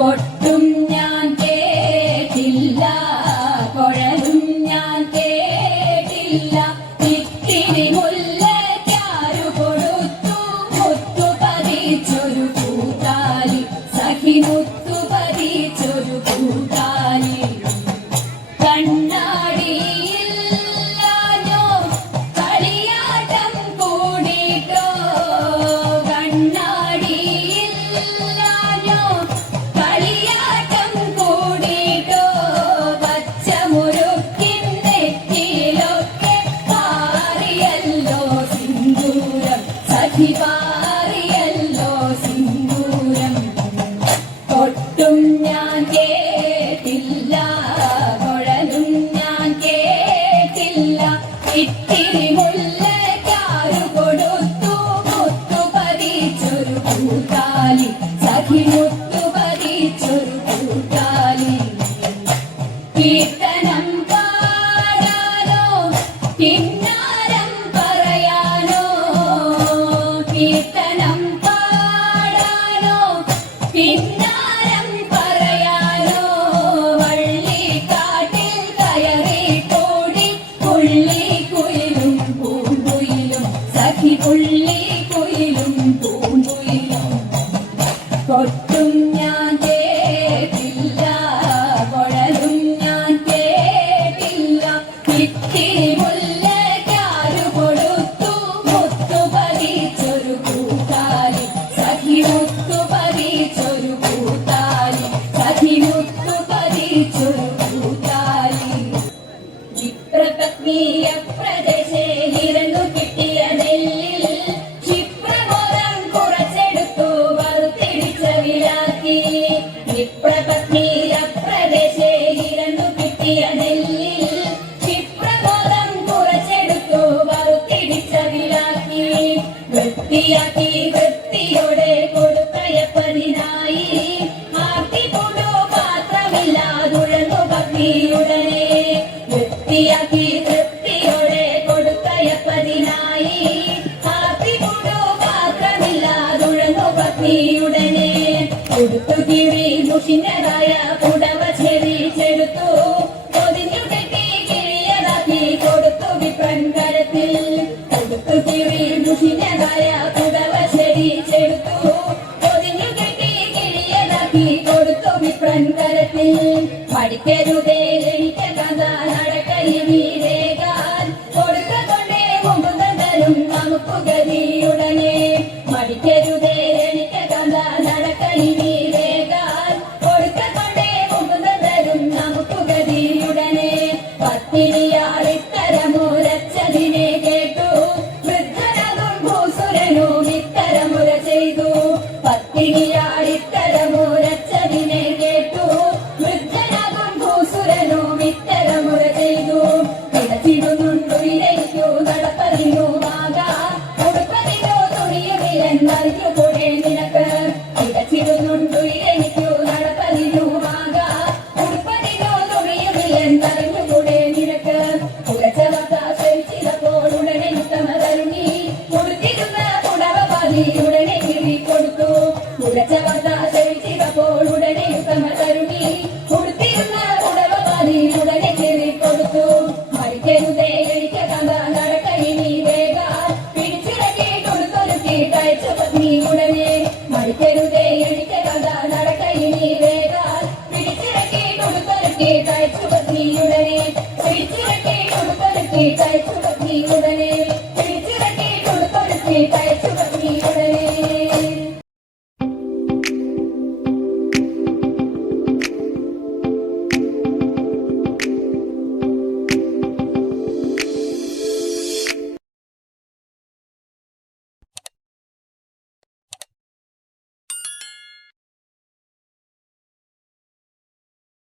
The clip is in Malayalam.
കൊട്ടും ഞാൻ കേട്ടില്ല, കുഴലും ഞാൻ കേട്ടില്ല. ഇത്തിരി മുല്ലയ്ക്കാരു കൊടുത്തു മുത്തു പതിച്ചൊരു കൂട്ടാലി, സഖി മുത്തു പതിച്ചൊരു കൂട്ടാലി. കണ്ണാടിയില്ലാഞ്ഞോ കളിയാട്ടം കൂടിട്ടോ, കണ്ണാടിയില്ലാഞ്ഞോ കളിയാട്ടം കൂടിട്ടോ. പച്ചമുറുക്കിൻ നെറ്റിയിലൊക്കെ പാറിയല്ലോ സിന്ദൂരം, സഖി പാറിയല്ലോ സിന്ദൂരം. കൊട്ടും ഞാൻ കേട്ടില്ല, കുഴലും ഞാൻ കേട്ടില്ല. ഇത്തിരി മുല്ലയ്ക്കാരു കൊടുത്തു മുത്തു പതിച്ചൊരു കൂട്ടാലി, സഖി മുത്തു പതിച്ചൊരു കൂട്ടാലി. കീർത്തനം പാടാനോ കിന്നാരം പറയാനോ, കീർത്തനം പാടാനോ കിന്നാരം പറയാനോ. വള്ളിക്കാട്ടിൽ കയറി കൂടി പുള്ളിക്കുയിലും പൂങ്കുയിലും, സഖി പുള്ളിക്കുയിലും പൂങ്കുയിലും. കൊട്ടും ഞാൻ കേട്ടില്ല, കുഴലും ഞാൻ കേട്ടില്ല. ഇത്തിരി മുല്ലയ്ക്കാരു കൊടുത്തു മുത്തു പതിച്ചൊരു കൂട്ടാലി, സഖി മുത്തു പതിച്ചൊരു കൂട്ടാലി, സഖി മുത്തു പതിച്ചൊരു കൂട്ടാലി. ക്ഷിപ്രപത്നിയ പ്രദേശേ ഇരന്നു കിട്ടിയ നെല്ലിൽ ക്ഷിപ്രബോധം കുറച്ചെടുത്തു വറുത്തിടിച്ച വിലാക്കി. ക്ഷിപ്രപത്നിയ പ്രദേശേ ഇരന്നു കിട്ടിയ നെല്ലിൽ ക്ഷിപ്രബോധം കുറച്ചെടുത്തു വറുത്തിടിച്ച വിലാക്കി. വൃത്തിയാക്കി വൃത്തിയോടെ കൊടുത്തയപ്പതിനായി ആർത്തിക്കൊണ്ടു പാത്രമില്ലാതുഴന്നു ഭക്തിയുടനെ. വൃത്തിയാക്കി വൃത്തിയോടെ കൊടുത്തയപ്പതിനായി ആർത്തിക്കൊണ്ടു പാത്രമില്ലാതുഴന്നു ഭക്തിയുടനെ. കൊടുത്തു കിഴി മുഷിഞ്ഞതായ പുടവ ചെറിച്ചെടുത്തു പൊതിഞ്ഞു കെട്ടി കിഴിയതാക്കി കൊടുത്തു വിപ്രൻ കരത്തിൽ. കൊടുത്തു കിഴി മുഷിഞ്ഞതായ പുടവ ചെറിച്ചെടുത്തു പൊതിഞ്ഞു കെട്ടി കിഴിയതാക്കി കൊടുത്തു വിപ്രൻ കരത്തിൽ. പഠിക്കരുതേ എനിക്ക് കഥ നടക്കയിലേകാൻ, കൊടുത്ത കൊണ്ടേ മുമ്പുതരും നമുക്ക് ഗതിയുടനെ. പഠിക്കരുതേ എനിക്ക് കഥ നടക്കയിലേകാൻ, കൊടുത്ത കൊണ്ടേ മുമ്പുതരും നമുക്ക് ഗതിയുടനെ. പത്തിരിയാളിത്തരമുരച്ചതിനെ കേട്ടു വൃദ്ധനാകും ഭൂസുരനും ഇത്തരമുര ചെയ്തു. പത്തിരിയാളിത്തരമുരച്ചതിനെ കേട്ടു വൃദ്ധനാകും ഭൂസുരനും ഇത്തരമുര ചെയ്തു. കിടച്ചിടുന്നുണ്ടു ഇരയ്ക്കു നടപ്പതിനുമാകാം, ഉടുപ്പതിനോ തുണിയുമില്ലെന്നറിഞ്ഞു കൂടെ നിനക്ക്. കിടച്ചിടുന്നുണ്ടു ഇര